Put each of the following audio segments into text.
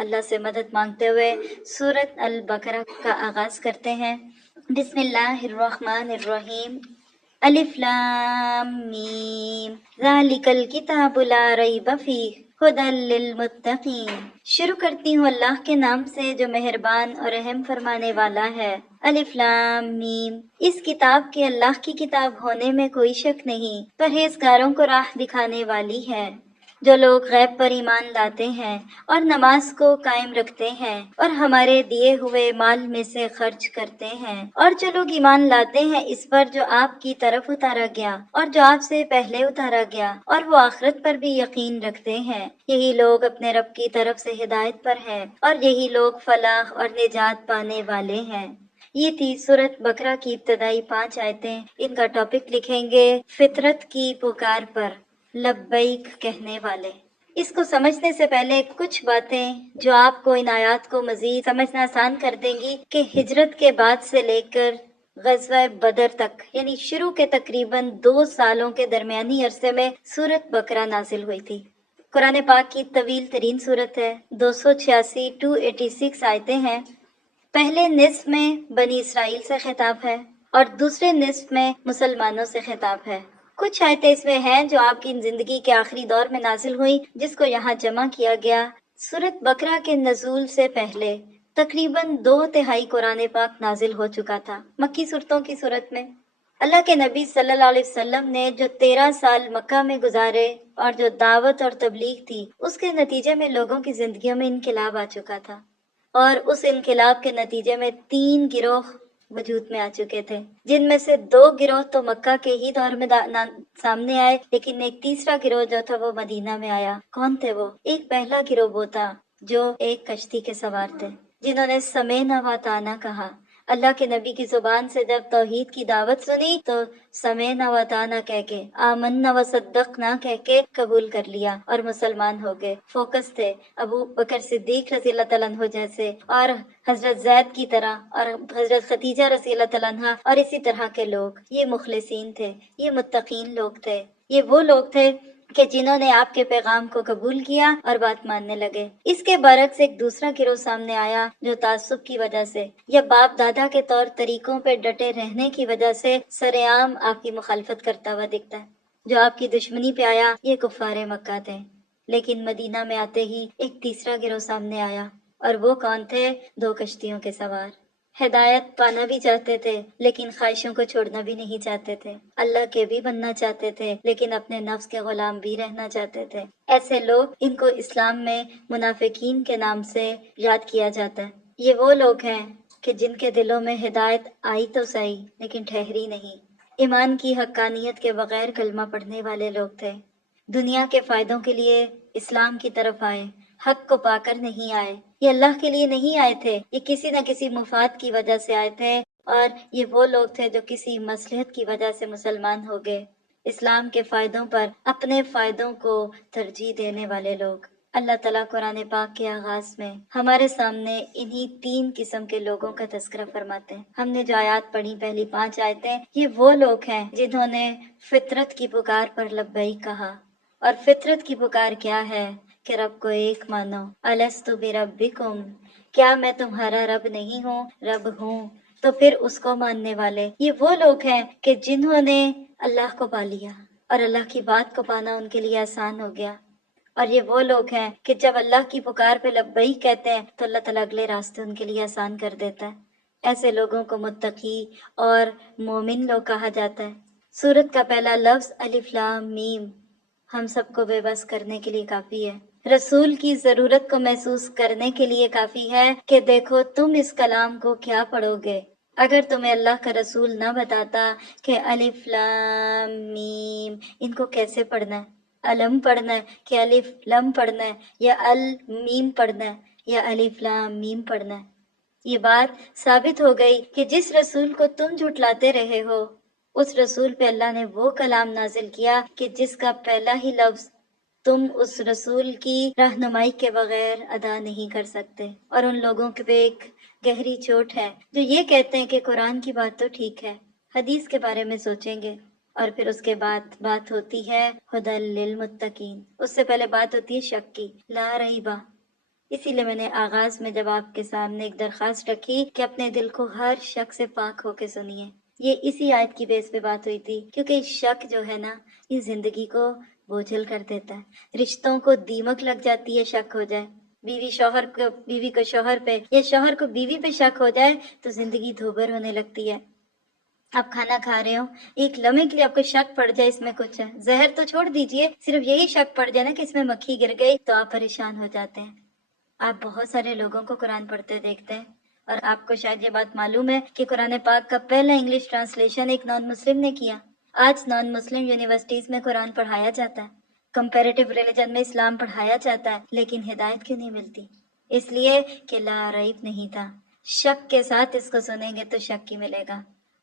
اللہ سے مدد مانگتے ہوئے سورۃ البقرہ کا آغاز کرتے ہیں۔ بسم اللہ الرحمن الرحیم، الف لام میم، ذالک الکتاب لا ریب فیہ ھدی للمتقین۔ شروع کرتی ہوں اللہ کے نام سے جو مہربان اور رحم فرمانے والا ہے۔ الف لام میم، اس کتاب کے اللہ کی کتاب ہونے میں کوئی شک نہیں، پرہیزگاروں کو راہ دکھانے والی ہے۔ جو لوگ غیب پر ایمان لاتے ہیں اور نماز کو قائم رکھتے ہیں اور ہمارے دیے ہوئے مال میں سے خرچ کرتے ہیں، اور جو لوگ ایمان لاتے ہیں اس پر جو آپ کی طرف اتارا گیا اور جو آپ سے پہلے اتارا گیا، اور وہ آخرت پر بھی یقین رکھتے ہیں، یہی لوگ اپنے رب کی طرف سے ہدایت پر ہیں اور یہی لوگ فلاح اور نجات پانے والے ہیں۔ یہ تھی سورۃ بقرہ کی ابتدائی 5 آیتیں۔ ان کا ٹاپک لکھیں گے فطرت کی پکار پر لبیک کہنے والے۔ اس کو سمجھنے سے پہلے کچھ باتیں جو آپ کو ان آیات کو مزید سمجھنا آسان کر دیں گی کہ ہجرت کے بعد سے لے کر غزوہ بدر تک، یعنی شروع کے تقریباً 2 سالوں کے درمیانی عرصے میں سورۃ بقرہ نازل ہوئی تھی۔ قرآن پاک کی طویل ترین سورت ہے، 286 آیتیں ہیں۔ پہلے نصف میں بنی اسرائیل سے خطاب ہے اور دوسرے نصف میں مسلمانوں سے خطاب ہے۔ کچھ آیتیں اس میں ہیں جو آپ کی زندگی کے آخری دور میں نازل ہوئی، جس کو یہاں جمع کیا گیا۔ سورۃ بقرہ کے نزول سے پہلے تقریباً 2/3 قرآن پاک نازل ہو چکا تھا، مکی صورتوں کی صورت میں۔ اللہ کے نبی صلی اللہ علیہ وسلم نے جو 13 سال مکہ میں گزارے اور جو دعوت اور تبلیغ تھی، اس کے نتیجے میں لوگوں کی زندگیوں میں انقلاب آ چکا تھا، اور اس انقلاب کے نتیجے میں 3 گروہ وجود میں آ چکے تھے، جن میں سے 2 گروہ تو مکہ کے ہی دور میں سامنے آئے، لیکن ایک تیسرا گروہ جو تھا وہ مدینہ میں آیا۔ کون تھے وہ؟ ایک پہلا گروہ وہ تھا جو ایک کشتی کے سوار تھے، جنہوں نے سمعنا وَأَطَعْنَا کہا۔ اللہ کے نبی کی زبان سے جب توحید کی دعوت سنی تو سمعنا وَأَطَعْنَا کہہ کے، آمنا وصدقنا کہہ کے قبول کر لیا اور مسلمان ہو گئے۔ فوکس تھے ابو بکر صدیق رضی اللہ تعالیٰ عنہ جیسے، اور حضرت زید کی طرح، اور حضرت خدیجہ رضی اللہ تعالیٰ عنہ، اور اسی طرح کے لوگ۔ یہ مخلصین تھے، یہ متقین لوگ تھے، یہ وہ لوگ تھے کہ جنہوں نے آپ کے پیغام کو قبول کیا اور بات ماننے لگے۔ اس کے برعکس ایک دوسرا گروہ سامنے آیا جو تعصب کی وجہ سے یا باپ دادا کے طور طریقوں پہ ڈٹے رہنے کی وجہ سے سر عام آپ کی مخالفت کرتا ہوا دکھتا ہے۔ جو آپ کی دشمنی پہ آیا یہ کفار مکہ تھے، لیکن مدینہ میں آتے ہی ایک تیسرا گروہ سامنے آیا، اور وہ کون تھے؟ 2 کشتیوں کے سوار۔ ہدایت پانا بھی چاہتے تھے لیکن خواہشوں کو چھوڑنا بھی نہیں چاہتے تھے، اللہ کے بھی بننا چاہتے تھے لیکن اپنے نفس کے غلام بھی رہنا چاہتے تھے۔ ایسے لوگ، ان کو اسلام میں منافقین کے نام سے یاد کیا جاتا ہے۔ یہ وہ لوگ ہیں کہ جن کے دلوں میں ہدایت آئی تو صحیح لیکن ٹھہری نہیں، ایمان کی حقانیت کے بغیر کلمہ پڑھنے والے لوگ تھے، دنیا کے فائدوں کے لیے اسلام کی طرف آئے، حق کو پا کر نہیں آئے۔ یہ اللہ کے لیے نہیں آئے تھے، یہ کسی نہ کسی مفاد کی وجہ سے آئے تھے، اور یہ وہ لوگ تھے جو کسی مصلحت کی وجہ سے مسلمان ہو گئے، اسلام کے فائدوں پر اپنے فائدوں کو ترجیح دینے والے لوگ۔ اللہ تعالیٰ قرآن پاک کے آغاز میں ہمارے سامنے انہی 3 قسم کے لوگوں کا تذکرہ فرماتے ہیں۔ ہم نے جو آیات پڑھی، پہلی 5 آیتیں، یہ وہ لوگ ہیں جنہوں نے فطرت کی پکار پر لبیک کہا۔ اور فطرت کی پکار کیا ہے؟ کہ رب کو ایک مانو۔ الستُ بربکم، کیا میں تمہارا رب نہیں ہوں؟ رب ہوں، تو پھر اس کو ماننے والے۔ یہ وہ لوگ ہیں کہ جنہوں نے اللہ کو پا لیا اور اللہ کی بات کو پانا ان کے لیے آسان ہو گیا۔ اور یہ وہ لوگ ہیں کہ جب اللہ کی پکار پہ لبیک کہتے ہیں تو اللہ تعالیٰ اگلے راستے ان کے لیے آسان کر دیتا ہے۔ ایسے لوگوں کو متقی اور مومن لوگ کہا جاتا ہے۔ سورت کا پہلا لفظ الف لام میم ہم سب کو بے بس کرنے کے لیے کافی ہے، رسول کی ضرورت کو محسوس کرنے کے لیے کافی ہے کہ دیکھو تم اس کلام کو کیا پڑھو گے۔ اگر تمہیں اللہ کا رسول نہ بتاتا کہ الف لام میم ان کو کیسے پڑھنا ہے، علم پڑھنا ہے کہ الف لم پڑھنا ہے، یا المیم پڑھنا ہے یا الف لام میم پڑھنا ہے، یہ بات ثابت ہو گئی کہ جس رسول کو تم جھٹلاتے رہے ہو، اس رسول پہ اللہ نے وہ کلام نازل کیا کہ جس کا پہلا ہی لفظ تم اس رسول کی رہنمائی کے بغیر ادا نہیں کر سکتے۔ اور ان لوگوں کے پہ ایک گہری چوٹ ہے جو یہ کہتے ہیں کہ قرآن کی بات تو ٹھیک ہے، حدیث کے بارے میں سوچیں گے، اور پھر اس کے بعد بات ہوتی ہے ھدی للمتقین، اس سے پہلے بات ہوتی ہے شک کی، لا ریبہ، اسی لیے میں نے آغاز میں جب آپ کے سامنے ایک درخواست رکھی کہ اپنے دل کو ہر شک سے پاک ہو کے سنیے، یہ اسی آیت کی بیس پہ بات ہوئی تھی، کیونکہ شک جو ہے نا یہ زندگی کو بوجھل کر دیتا ہے، رشتوں کو دیمک لگ جاتی ہے شک ہو جائے، بیوی کو شوہر پہ یا شوہر کو بیوی پہ شک ہو جائے تو زندگی دھوبر ہونے لگتی ہے۔ آپ کھانا کھا رہے ہو، ایک لمحے کے لیے آپ کو شک پڑ جائے اس میں کچھ ہے، زہر تو چھوڑ دیجئے، صرف یہی شک پڑ جائے نا کہ اس میں مکھی گر گئی تو آپ پریشان ہو جاتے ہیں۔ آپ بہت سارے لوگوں کو قرآن پڑھتے دیکھتے ہیں، اور آپ کو شاید یہ بات معلوم ہے کہ قرآن پاک کا پہلا انگلش ٹرانسلیشن ایک نان مسلم نے کیا۔ آج نان مسلم یونیورسٹیز میں قرآن پڑھایا جاتا ہے، کمپیریٹیو ریلیجن میں اسلام پڑھایا جاتا ہے، لیکن ہدایت کیوں نہیں ملتی؟ اس لیے کہ لا ریب نہیں تھا۔ شک کے ساتھ اس کو سنیں گے تو شک ہی ملے گا،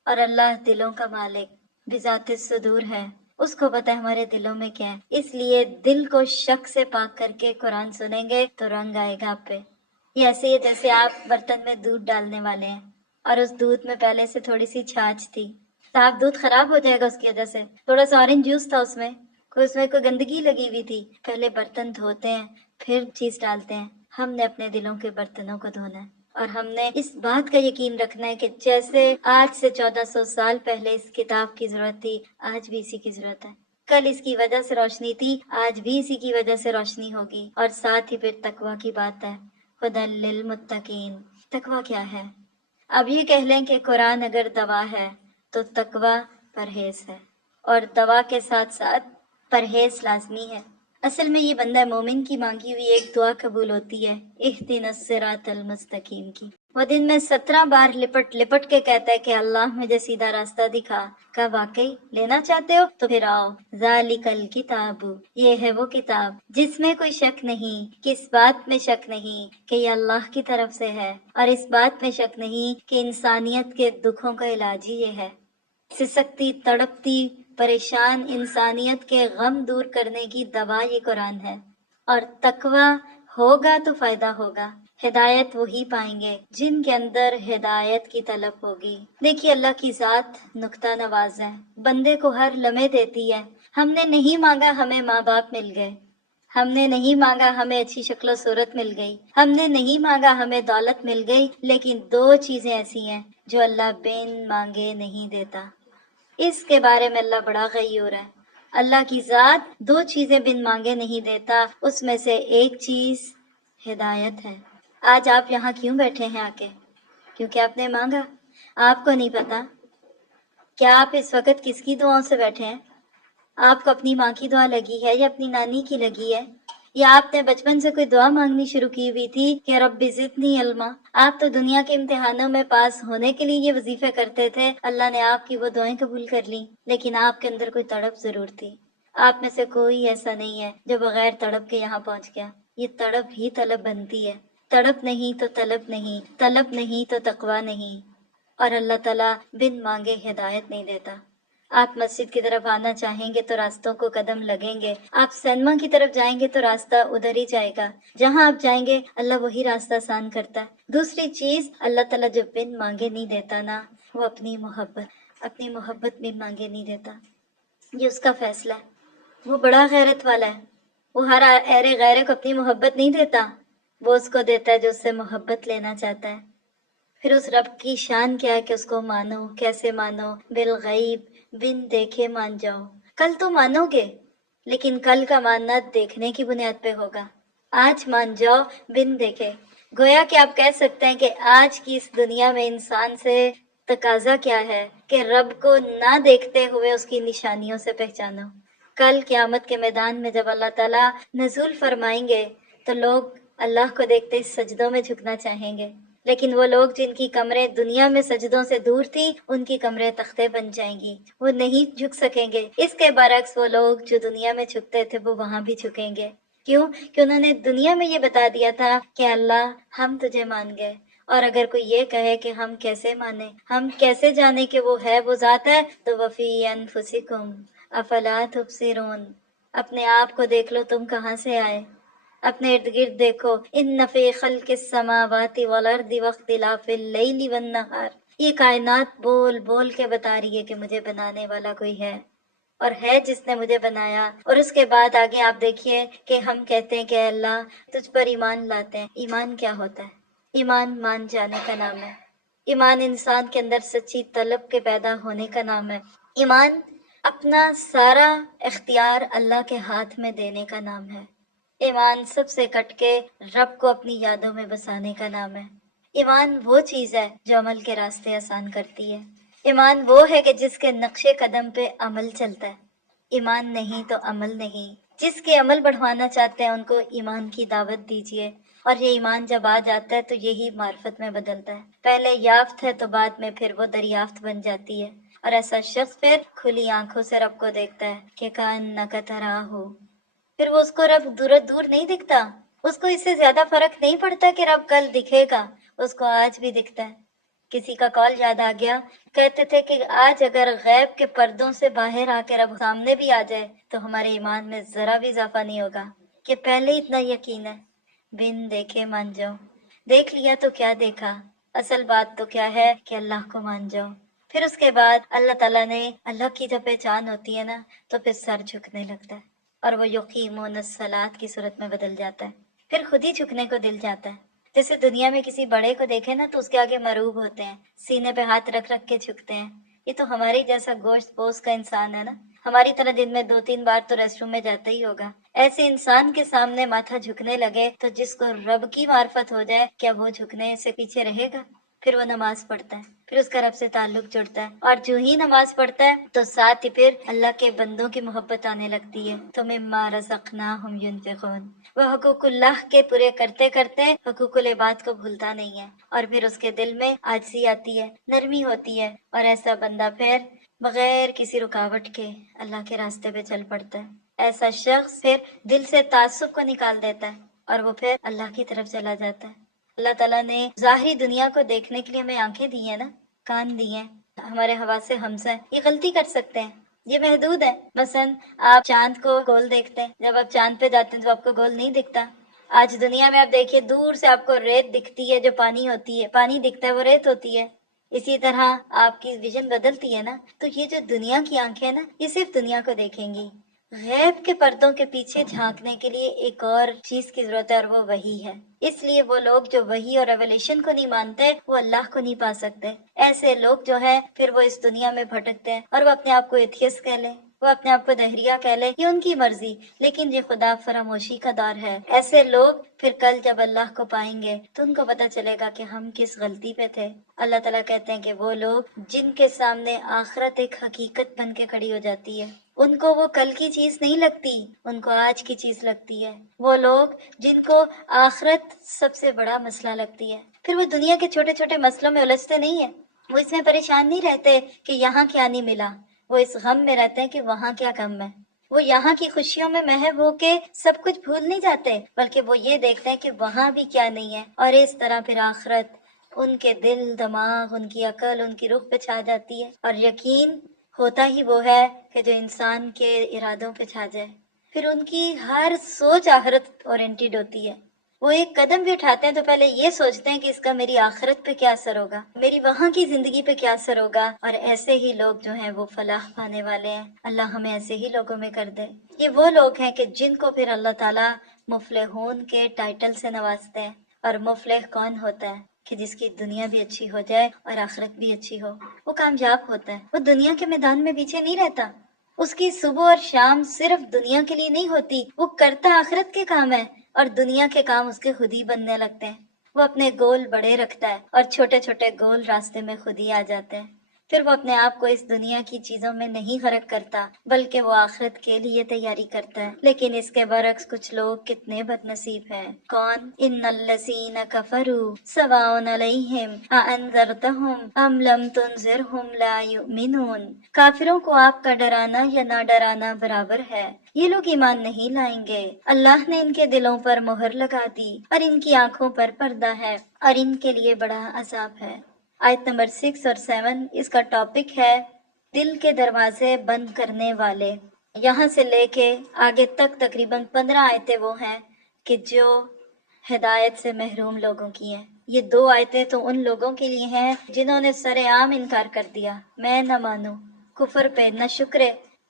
اور اللہ دلوں کا مالک بذات الصدور ہے، اس کو پتہ ہے ہمارے دلوں میں کیا ہے، اس لیے دل کو شک سے پاک کر کے قرآن سنیں گے تو رنگ آئے گا آپ پہ۔ یہ ایسے ہی جیسے آپ برتن میں دودھ ڈالنے والے ہیں اور اس دودھ میں پہلے سے تھوڑی سی چھاچھ تھی، صاف دودھ خراب ہو جائے گا اس کی وجہ سے، تھوڑا سا آرنج جوس تھا اس میں کوئی گندگی لگی ہوئی تھی، پہلے برتن دھوتے ہیں پھر چیز ڈالتے ہیں۔ ہم نے اپنے دلوں کے برتنوں کو دھونا ہے، اور ہم نے اس بات کا یقین رکھنا ہے کہ جیسے آج سے 1400 سال پہلے اس کتاب کی ضرورت تھی، آج بھی اسی کی ضرورت ہے۔ کل اس کی وجہ سے روشنی تھی، آج بھی اسی کی وجہ سے روشنی ہوگی۔ اور ساتھ ہی پھر تقویٰ کی بات ہے، ہدی للمتقین۔ تقویٰ کیا ہے؟ اب یہ کہہ لیں کہ قرآن اگر دوا ہے تو تقویٰ پرہیز ہے، اور دوا کے ساتھ ساتھ پرہیز لازمی ہے۔ اصل میں یہ بندہ مومن کی مانگی ہوئی ایک دعا قبول ہوتی ہے، اہدنا الصراط المستقیم کی۔ وہ دن میں 17 بار لپٹ لپٹ کے کہتا ہے کہ اللہ مجھے سیدھا راستہ دکھا۔ کہا واقعی لینا چاہتے ہو تو پھر آؤ، ذالک الکتاب، یہ ہے وہ کتاب جس میں کوئی شک نہیں، کس بات میں شک نہیں کہ یہ اللہ کی طرف سے ہے، اور اس بات میں شک نہیں کہ انسانیت کے دکھوں کا علاج ہی یہ ہے۔ سسکتی تڑپتی پریشان انسانیت کے غم دور کرنے کی دوا یہ قرآن ہے، اور تقویٰ ہوگا تو فائدہ ہوگا۔ ہدایت وہی پائیں گے جن کے اندر ہدایت کی طلب ہوگی۔ دیکھیے اللہ کی ذات نکتہ نواز ہے، بندے کو ہر لمحے دیتی ہے۔ ہم نے نہیں مانگا ہمیں ماں باپ مل گئے، ہم نے نہیں مانگا ہمیں اچھی شکل و صورت مل گئی، ہم نے نہیں مانگا ہمیں دولت مل گئی، لیکن 2 چیزیں ایسی ہیں جو اللہ بن مانگے نہیں دیتا۔ اس کے بارے میں اللہ بڑا غیور ہے۔ اللہ کی ذات 2 چیزیں بن مانگے نہیں دیتا، اس میں سے ایک چیز ہدایت ہے۔ آج آپ یہاں کیوں بیٹھے ہیں آ کے؟ کیونکہ آپ نے مانگا۔ آپ کو نہیں پتا کیا آپ اس وقت کس کی دعاؤں سے بیٹھے ہیں؟ آپ کو اپنی ماں کی دعا لگی ہے یا اپنی نانی کی لگی ہے، یا آپ نے بچپن سے کوئی دعا مانگنی شروع کی ہوئی تھی کہ رب زدنی علما؟ آپ تو دنیا کے امتحانوں میں پاس ہونے کے لیے یہ وظیفے کرتے تھے، اللہ نے آپ کی وہ دعائیں قبول کر لیں، لیکن آپ کے اندر کوئی تڑپ ضرور تھی۔ آپ میں سے کوئی ایسا نہیں ہے جو بغیر تڑپ کے یہاں پہنچ گیا۔ یہ تڑپ ہی طلب بنتی ہے، تڑپ نہیں تو طلب نہیں، طلب نہیں تو تقویٰ نہیں، اور اللہ تعالیٰ بن مانگے ہدایت نہیں دیتا۔ آپ مسجد کی طرف آنا چاہیں گے تو راستوں کو قدم لگیں گے، آپ سینما کی طرف جائیں گے تو راستہ ادھر ہی جائے گا، جہاں آپ جائیں گے اللہ وہی راستہ آسان کرتا ہے۔ دوسری چیز اللہ تعالیٰ جو بن مانگے نہیں دیتا نا، وہ اپنی محبت بن مانگے نہیں دیتا، یہ اس کا فیصلہ ہے۔ وہ بڑا غیرت والا ہے، وہ ہر اہل غیرے کو اپنی محبت نہیں دیتا، وہ اس کو دیتا ہے جو اس سے محبت لینا چاہتا ہے۔ پھر اس رب کی شان کیا ہے کہ اس کو مانو، کیسے مانو؟ بالغیب، بن دیکھے مان جاؤ۔ کل تو مانو گے، لیکن کل کا ماننا دیکھنے کی بنیاد پہ ہوگا۔ آج مان جاؤ بن دیکھے، گویا کہ آپ کہہ سکتے ہیں کہ آج کی اس دنیا میں انسان سے تقاضا کیا ہے کہ رب کو نہ دیکھتے ہوئے اس کی نشانیوں سے پہچانو۔ کل قیامت کے میدان میں جب اللہ تعالیٰ نزول فرمائیں گے تو لوگ اللہ کو دیکھتے سجدوں میں جھکنا چاہیں گے، لیکن وہ لوگ جن کی کمریں دنیا میں سجدوں سے دور تھی، ان کی کمریں تختے بن جائیں گی، وہ نہیں جھک سکیں گے۔ اس کے برعکس وہ لوگ جو دنیا میں جھکتے تھے وہ وہاں بھی جھکیں گے۔ کیوں؟ کہ انہوں نے دنیا میں یہ بتا دیا تھا کہ اللہ ہم تجھے مان گئے، اور اگر کوئی یہ کہے کہ ہم کیسے مانیں، ہم کیسے جانے کہ وہ ہے، وہ ذات ہے، تو وفی انفسکم افلا تبصرون، اپنے آپ کو دیکھ لو تم کہاں سے آئے، اپنے ارد گرد دیکھو۔ ان فی خلق السماوات والارض واختلاف اللیل والنہار، یہ کائنات بول بول کے بتا رہی ہے کہ مجھے بنانے والا کوئی ہے، اور ہے جس نے مجھے بنایا۔ اور اس کے بعد آگے آپ دیکھیے کہ ہم کہتے ہیں کہ اے اللہ تجھ پر ایمان لاتے ہیں۔ ایمان کیا ہوتا ہے؟ ایمان مان جانے کا نام ہے۔ ایمان انسان کے اندر سچی طلب کے پیدا ہونے کا نام ہے۔ ایمان اپنا سارا اختیار اللہ کے ہاتھ میں دینے کا نام ہے۔ ایمان سب سے کٹ کے رب کو اپنی یادوں میں بسانے کا نام ہے۔ ایمان وہ چیز ہے جو عمل کے راستے آسان کرتی ہے۔ ایمان وہ ہے کہ جس کے نقش قدم پہ عمل چلتا ہے۔ ایمان نہیں تو عمل نہیں۔ جس کے عمل بڑھوانا چاہتے ہیں ان کو ایمان کی دعوت دیجیے، اور یہ ایمان جب آ جاتا ہے تو یہی معرفت میں بدلتا ہے۔ پہلے یافت ہے تو بعد میں پھر وہ دریافت بن جاتی ہے، اور ایسا شخص پھر کھلی آنکھوں سے رب کو دیکھتا ہے کہ کأنک تراہ، پھر وہ اس کو رب دور دور نہیں دکھتا، اس کو اس سے زیادہ فرق نہیں پڑتا کہ رب کل دکھے گا، اس کو آج بھی دکھتا ہے۔ کسی کا کال یاد آ گیا، کہتے تھے کہ آج اگر غیب کے پردوں سے باہر آ کے رب سامنے بھی آ جائے تو ہمارے ایمان میں ذرا بھی اضافہ نہیں ہوگا، کہ پہلے اتنا یقین ہے، بن دیکھے مان جاؤ۔ دیکھ لیا تو کیا دیکھا، اصل بات تو کیا ہے کہ اللہ کو مان جاؤ۔ پھر اس کے بعد اللہ تعالیٰ نے اللہ کی جب پہچان ہوتی ہے نا تو پھر سر جھکنے لگتا ہے، اور وہ یقیمون الصلاۃ کی صورت میں بدل جاتا ہے، پھر خود ہی جھکنے کو دل جاتا ہے۔ جیسے دنیا میں کسی بڑے کو دیکھے نا تو اس کے آگے مروب ہوتے ہیں، سینے پہ ہاتھ رکھ رکھ کے جھکتے ہیں۔ یہ تو ہمارے جیسا گوشت پوش کا انسان ہے نا، ہماری طرح دن میں 2-3 بار تو ریسٹ روم میں جاتا ہی ہوگا۔ ایسے انسان کے سامنے ماتھا جھکنے لگے تو جس کو رب کی معرفت ہو جائے، کیا وہ جھکنے سے پیچھے رہے گا؟ پھر وہ نماز پڑھتا ہے، پھر اس کا رب سے تعلق جڑتا ہے، اور جو ہی نماز پڑھتا ہے تو ساتھ ہی پھر اللہ کے بندوں کی محبت آنے لگتی ہے۔ تو مما رزقناہم ینفقون، وہ حقوق اللہ کے پورے کرتے کرتے حقوق العباد کو بھولتا نہیں ہے، اور پھر اس کے دل میں عاجزی آتی ہے، نرمی ہوتی ہے، اور ایسا بندہ پھر بغیر کسی رکاوٹ کے اللہ کے راستے پہ چل پڑتا ہے۔ ایسا شخص پھر دل سے تعصب کو نکال دیتا ہے، اور وہ پھر اللہ کی طرف چلا جاتا ہے۔ اللہ تعالیٰ نے ظاہری دنیا کو دیکھنے کے لیے ہمیں آنکھیں دی ہیں نا، کان دی ہیں، ہمارے حواس خمسہ ہیں، یہ غلطی کر سکتے ہیں، یہ محدود ہے۔ مثلا آپ چاند کو گول دیکھتے ہیں، جب آپ چاند پہ جاتے ہیں تو آپ کو گول نہیں دکھتا۔ آج دنیا میں آپ دیکھیے دور سے آپ کو ریت دکھتی ہے جو پانی ہوتی ہے، پانی دکھتا ہے وہ ریت ہوتی ہے۔ اسی طرح آپ کی ویژن بدلتی ہے نا، تو یہ جو دنیا کی آنکھیں نا یہ صرف دنیا کو دیکھیں گی، غیب کے پردوں کے پیچھے جھانکنے کے لیے ایک اور چیز کی ضرورت ہے، اور وہ وحی ہے۔ اس لیے وہ لوگ جو وحی اور ریولیشن کو نہیں مانتے وہ اللہ کو نہیں پا سکتے۔ ایسے لوگ جو ہیں پھر وہ اس دنیا میں بھٹکتے ہیں، اور وہ اپنے آپ کو ایتھیسٹ کہہ لیں، وہ اپنے آپ کو دہریہ کہہ لیں، یہ ان کی مرضی، لیکن یہ خدا فراموشی کا دور ہے۔ ایسے لوگ پھر کل جب اللہ کو پائیں گے تو ان کو پتہ چلے گا کہ ہم کس غلطی پہ تھے۔ اللہ تعالیٰ کہتے ہیں کہ وہ لوگ جن کے سامنے آخرت ایک حقیقت بن کے کھڑی ہو جاتی ہے، ان کو وہ کل کی چیز نہیں لگتی، ان کو آج کی چیز لگتی ہے۔ وہ لوگ جن کو آخرت سب سے بڑا مسئلہ لگتی ہے، پھر وہ دنیا کے چھوٹے چھوٹے مسئلوں میں الجھتے نہیں ہیں، وہ اس میں پریشان نہیں رہتے کہ یہاں کیا نہیں ملا، وہ اس غم میں رہتے ہیں کہ وہاں کیا کم ہے۔ وہ یہاں کی خوشیوں میں محو ہو کے سب کچھ بھول نہیں جاتے، بلکہ وہ یہ دیکھتے ہیں کہ وہاں بھی کیا نہیں ہے، اور اس طرح پھر آخرت ان کے دل، دماغ، ان کی عقل، ان کی روح پہ چھا جاتی ہے، اور یقین ہوتا ہی وہ ہے کہ جو انسان کے ارادوں پہ چھا جائے، پھر ان کی ہر سوچ آخرت اورینٹیڈ ہوتی ہے۔ وہ ایک قدم بھی اٹھاتے ہیں تو پہلے یہ سوچتے ہیں کہ اس کا میری آخرت پہ کیا اثر ہوگا، میری وہاں کی زندگی پہ کیا اثر ہوگا، اور ایسے ہی لوگ جو ہیں وہ فلاح پانے والے ہیں۔ اللہ ہمیں ایسے ہی لوگوں میں کر دے۔ یہ وہ لوگ ہیں کہ جن کو پھر اللہ تعالیٰ مفلحون کے ٹائٹل سے نوازتے ہیں، اور مفلح کون ہوتا ہے کہ جس کی دنیا بھی اچھی ہو جائے اور آخرت بھی اچھی ہو، وہ کامیاب ہوتا ہے، وہ دنیا کے میدان میں پیچھے نہیں رہتا۔ اس کی صبح اور شام صرف دنیا کے لیے نہیں ہوتی، وہ کرتا آخرت کے کام ہے، اور دنیا کے کام اس کے خود ہی بننے لگتے ہیں۔ وہ اپنے گول بڑے رکھتا ہے، اور چھوٹے چھوٹے گول راستے میں خود ہی آ جاتے ہیں۔ پھر وہ اپنے آپ کو اس دنیا کی چیزوں میں نہیں غرق کرتا، بلکہ وہ آخرت کے لیے تیاری کرتا ہے۔ لیکن اس کے برعکس کچھ لوگ کتنے بد نصیب ہیں۔ کون؟ ان الذین کفروا سواء علیہم اانذرتہم ام لم تنذرہم لا یؤمنون۔ کافروں کو آپ کا ڈرانا یا نہ ڈرانا برابر ہے، یہ لوگ ایمان نہیں لائیں گے۔ اللہ نے ان کے دلوں پر مہر لگا دی، اور ان کی آنکھوں پر پردہ ہے، اور ان کے لیے بڑا عذاب ہے۔ آیت نمبر 6 اور 7 اس کا ٹاپک ہے دل کے دروازے بند کرنے والے۔ یہاں سے لے کے آگے تک تقریباً 15 آیتیں وہ ہیں کہ جو ہدایت سے محروم لوگوں کی ہیں۔ یہ 2 آیتیں تو ان لوگوں کے لیے ہیں جنہوں نے سر عام انکار کر دیا، میں نہ مانوں، کفر پہ نہ شکرے،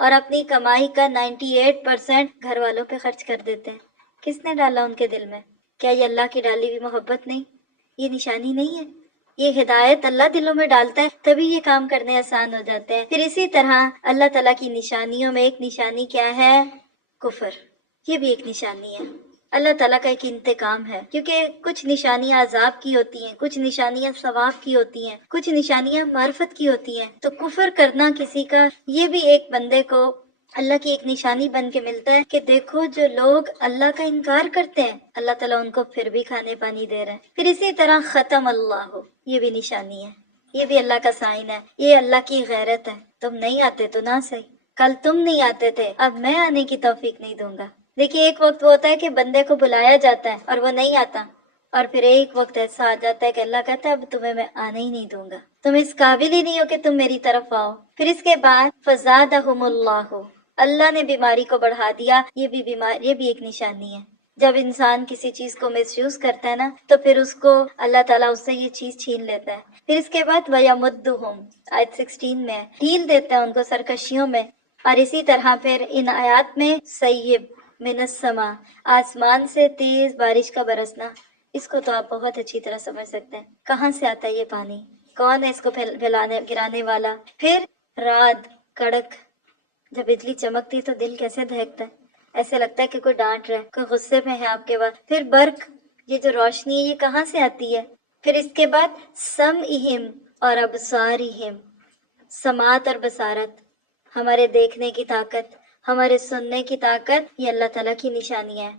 اور اپنی کمائی کا 98% گھر والوں پہ خرچ کر دیتے ہیں۔ کس نے ڈالا ان کے دل میں؟ کیا یہ اللہ کی ڈالی ہوئی محبت نہیں؟ یہ نشانی نہیں ہے؟ یہ ہدایت اللہ دلوں میں ڈالتا ہے، تبھی یہ کام کرنے آسان ہو جاتے ہیں۔ پھر اسی طرح اللہ تعالیٰ کی نشانیوں میں ایک نشانی کیا ہے؟ کفر۔ یہ بھی ایک نشانی ہے، اللہ تعالیٰ کا ایک انتقام ہے، کیونکہ کچھ نشانیاں عذاب کی ہوتی ہیں، کچھ نشانیاں ثواب کی ہوتی ہیں، کچھ نشانیاں معرفت کی ہوتی ہیں۔ تو کفر کرنا کسی کا، یہ بھی ایک بندے کو اللہ کی ایک نشانی بن کے ملتا ہے کہ دیکھو جو لوگ اللہ کا انکار کرتے ہیں اللہ تعالیٰ ان کو پھر بھی کھانے پانی دے رہے ہیں۔ پھر اسی طرح ختم اللہ، یہ بھی نشانی ہے، یہ بھی اللہ کا سائن ہے، یہ اللہ کی غیرت ہے۔ تم نہیں آتے تو نہ صحیح، کل تم نہیں آتے تھے، اب میں آنے کی توفیق نہیں دوں گا۔ دیکھیے ایک وقت وہ ہوتا ہے کہ بندے کو بلایا جاتا ہے اور وہ نہیں آتا، اور پھر ایک وقت ایسا آ جاتا ہے کہ اللہ کہتا ہے اب تمہیں میں آنے ہی نہیں دوں گا، تم اس قابل ہی نہیں ہو کہ تم میری طرف آؤ۔ پھر اس کے بعد فزادہم اللہ، اللہ نے بیماری کو بڑھا دیا، یہ بھی ایک نشانی ہے۔ جب انسان کسی چیز کو مس یوز کرتا ہے نا تو پھر اس کو اللہ تعالیٰ اس سے یہ چیز چھین لیتا ہے۔ پھر اس کے بعد وَيَمُدُّهُمْ، آیت 16 میں ڈھیل دیتا ہے ان کو سرکشیوں میں۔ اور اسی طرح پھر ان آیات میں سیب من السما، آسمان سے تیز بارش کا برسنا، اس کو تو آپ بہت اچھی طرح سمجھ سکتے ہیں، کہاں سے آتا ہے یہ پانی، کون ہے اس کو گرانے والا۔ پھر رات، کڑک، جب بجلی چمکتی ہے تو دل کیسے دہکتا ہے، ایسے لگتا ہے کہ کوئی ڈانٹ رہا ہے، کوئی غصے میں ہے آپ کے بعد۔ پھر برق، یہ جو روشنی ہے یہ کہاں سے آتی ہے۔ پھر اس کے بعد سمعہم اور ابصارہم، سماعت اور بصارت، ہمارے دیکھنے کی طاقت، ہمارے سننے کی طاقت، یہ اللہ تعالیٰ کی نشانی ہے۔